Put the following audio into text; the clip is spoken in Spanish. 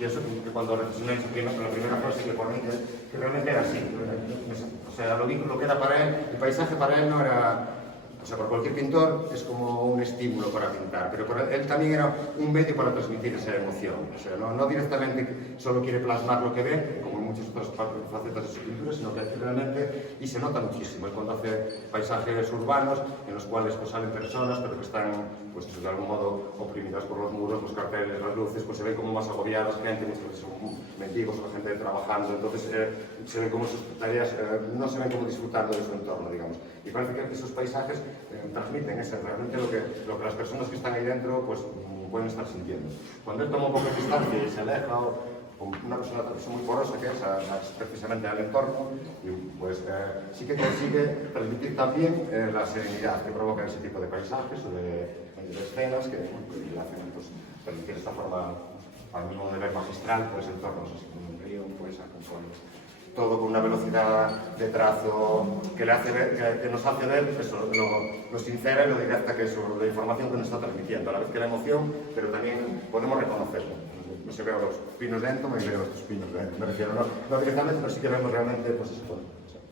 Pienso que cuando reflexioné la primera frase que poní, que realmente era así. O sea, lo que era para él, el paisaje para él no era... O sea, para cualquier pintor es como un estímulo para pintar, pero para él también era un medio para transmitir esa emoción. O sea, no directamente solo quiere plasmar lo que ve, como en muchas otras facetas de su pintura, sino que realmente, y se nota muchísimo, él cuando hace paisajes urbanos en los cuales pues, salen personas, pero que están pues, de algún modo oprimidas por los muros, los carteles, las luces, pues se ven como más agobiadas, gente, muchas veces son mendigos o gente trabajando, entonces se ven como sus tareas, no se ven como disfrutando de su entorno, digamos. Y parece que esos paisajes transmiten realmente lo que las personas que están ahí dentro pues, pueden estar sintiendo. Cuando él toma un poco de distancia y se aleja, o una persona muy porosa que es precisamente al entorno, y pues sí que consigue transmitir también la serenidad que provoca ese tipo de paisajes o de escenas que le hacen pues, permitir esta forma, al mismo nivel magistral, pues entornos así como un río, un paisaje, un pueblo. Todo con una velocidad de trazo que nos hace ver eso, lo sincera y lo directa que es la información que nos está transmitiendo, a la vez que la emoción, pero también podemos reconocerlo. No se veo los pinos dentro, me veo los pinos dentro, me refiero, no directamente, pero sí que vemos realmente pues, eso,